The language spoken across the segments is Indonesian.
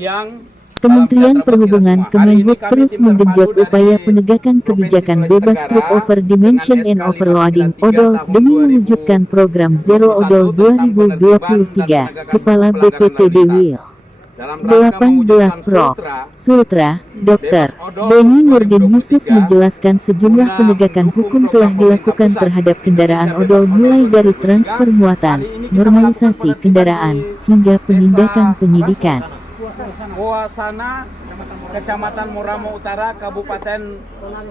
siang. Kementerian Perhubungan Kemenhub terus menggenjot upaya penegakan kebijakan bebas truk over dimension and overloading (ODOL) demi mewujudkan program Zero ODOL 2023. Kepala BPTD Wil. 18 Prof. Sultra, Dr. Beni Nurdin Yusuf menjelaskan sejumlah penegakan hukum telah dilakukan terhadap kendaraan odol mulai dari transfer muatan, normalisasi kendaraan, hingga penindakan penyidikan. Goasana, Kecamatan Muramo Utara, Kabupaten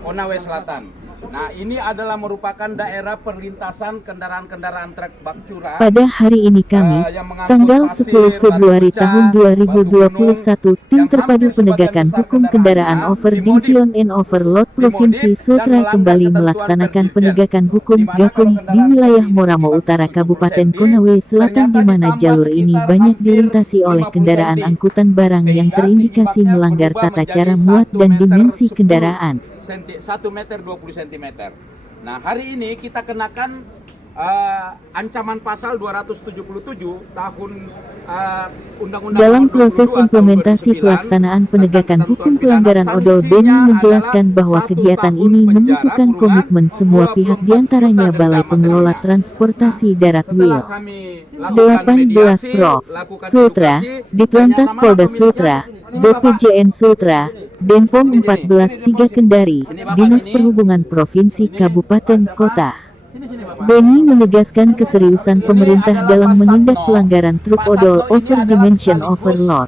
Konawe Selatan. Nah, ini adalah merupakan daerah perlintasan kendaraan-kendaraan truk bak curah. Pada hari ini Kamis, tanggal 10 Februari tahun 2021, Tim Terpadu Penegakan Hukum Kendaraan Overdimension and Overload Provinsi Sultra kembali melaksanakan penegakan hukum (GAKHUM) di wilayah Muramo Utara Kabupaten Konawe Selatan, di mana jalur ini banyak dilintasi oleh kendaraan angkutan barang yang terindikasi melanggar tata cara muat dan dimensi kendaraan. 1 meter 20 cm. Nah, hari ini kita kenakan ancaman pasal 277 tahun Undang-Undang Dalam proses implementasi pelaksanaan penegakan hukum pelanggaran odol, Beni menjelaskan bahwa kegiatan ini membutuhkan komitmen semua pihak, diantaranya Balai Pengelola Transportasi Darat Wil. 18 Prof. Sultra, Ditlantas Polda Sultra, BPJN Sultra, Denpom 14 3 Kendari, Dinas Perhubungan Provinsi Kabupaten Kota. Beni menegaskan keseriusan pemerintah dalam menindak pelanggaran truk odol over dimension overload.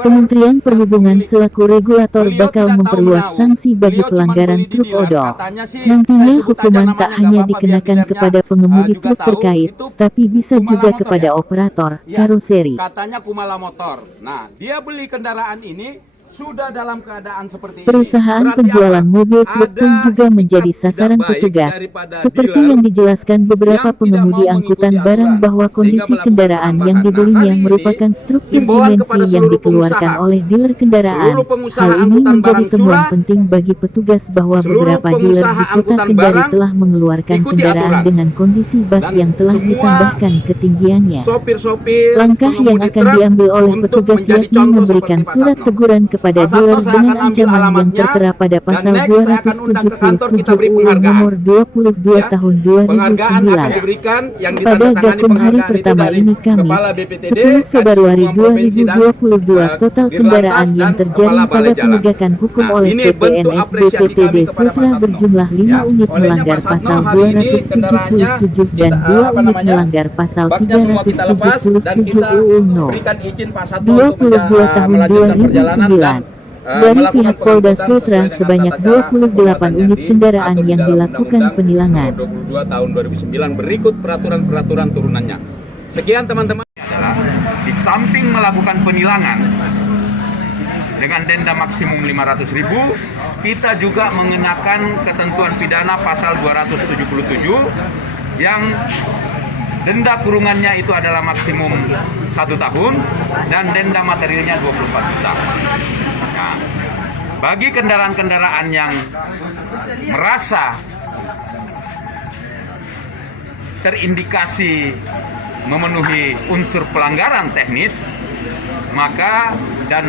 Kementerian Perhubungan selaku regulator bakal memperluas sanksi bagi pelanggaran truk odol. Nantinya hukuman tak hanya dikenakan kepada pengemudi truk terkait, tapi bisa juga kepada operator karoseri. Katanya Kumala Motor. Nah, dia beli kendaraan ini sudah dalam keadaan seperti ini. Perusahaan penjualan mobil truk pun juga menjadi sasaran petugas, seperti yang dijelaskan beberapa pengemudi angkutan barang bahwa kondisi kendaraan yang dibelinya merupakan struktur dimensi yang dikeluarkan oleh dealer kendaraan. Hal ini menjadi temuan penting bagi petugas bahwa beberapa dealer di kota Kendari telah mengeluarkan kendaraan dengan kondisi bak yang telah ditambahkan ketinggiannya. Langkah yang akan diambil oleh petugas yakni memberikan surat teguran kepada dealer dengan ancaman yang tertera pada pasal 277 UU nomor 22 tahun 2009. Pada GAKHUM hari pertama ini Kamis, 10 Februari 2022, total kendaraan yang terjaring pada penegakan hukum oleh PPNS BPTD Sultra berjumlah 5 unit melanggar pasal 277 dan 2 unit melanggar pasal 377 UU No. 22 tahun 2009. Dari pihak Polda Sultra sebanyak 28 unit kendaraan yang dilakukan penilangan. 22 tahun 2009 berikut peraturan-peraturan turunannya. Sekian teman-teman. Di samping melakukan penilangan dengan denda maksimum 500.000, kita juga mengenakan ketentuan pidana pasal 277 yang denda kurungannya itu adalah maksimum 1 tahun dan denda materialnya 24 juta. Nah, bagi kendaraan-kendaraan yang merasa terindikasi memenuhi unsur pelanggaran teknis, maka dan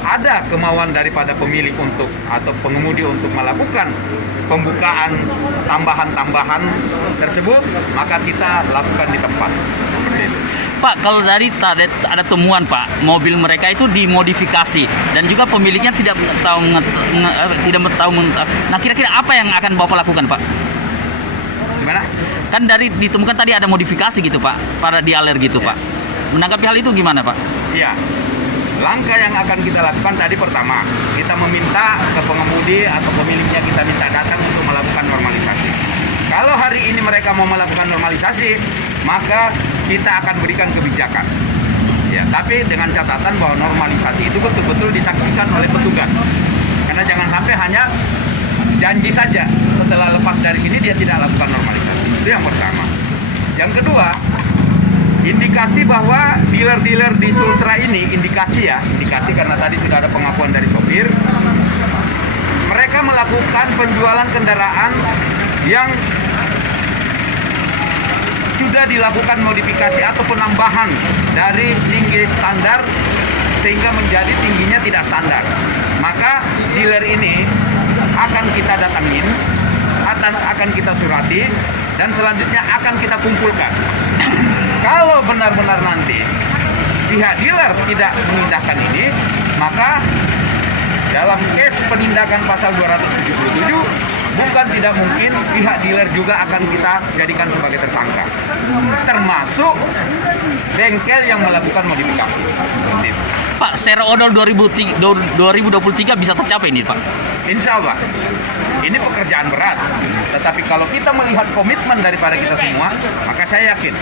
ada kemauan daripada pemilik untuk atau pengemudi untuk melakukan pembukaan tambahan-tambahan tersebut, maka kita lakukan di tempat. Seperti itu. Pak, kalau dari ada temuan Pak, mobil mereka itu dimodifikasi dan juga pemiliknya tidak tahu. Nah, kira-kira apa yang akan Bapak lakukan Pak? Gimana? Kan dari ditemukan tadi ada modifikasi gitu Pak, para dealer gitu Pak. Menanggapi hal itu gimana Pak? Iya. Langkah yang akan kita lakukan tadi pertama, kita meminta ke pengemudi atau pemiliknya, kita minta datang untuk melakukan normalisasi. Kalau hari ini mereka mau melakukan normalisasi, maka kita akan berikan kebijakan. Ya, tapi dengan catatan bahwa normalisasi itu betul-betul disaksikan oleh petugas. Karena jangan sampai hanya janji saja, setelah lepas dari sini dia tidak lakukan normalisasi. Itu yang pertama. Yang kedua, indikasi bahwa dealer-dealer di Sultra ini, indikasi karena tadi sudah ada pengakuan dari sopir, mereka melakukan penjualan kendaraan yang sudah dilakukan modifikasi atau penambahan dari tinggi standar sehingga menjadi tingginya tidak standar. Maka dealer ini akan kita datangin, akan kita surati, dan selanjutnya akan kita kumpulkan. Kalau benar-benar nanti pihak dealer tidak mengindahkan ini, maka dalam case penindakan pasal 277 bukan tidak mungkin pihak dealer juga akan kita jadikan sebagai tersangka, termasuk bengkel yang melakukan modifikasi. Seperti itu. Pak, secara odol 2023 bisa tercapai ini Pak? Insya Allah ini pekerjaan berat, tetapi kalau kita melihat komitmen daripada kita semua, maka saya yakin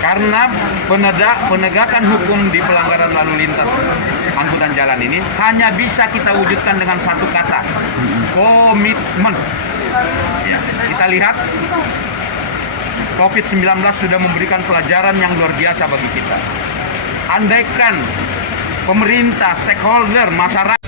karena penegakan hukum di pelanggaran lalu lintas angkutan jalan ini hanya bisa kita wujudkan dengan satu kata, komitmen. Ya, kita lihat COVID-19 sudah memberikan pelajaran yang luar biasa bagi kita. Andaikan pemerintah, stakeholder, masyarakat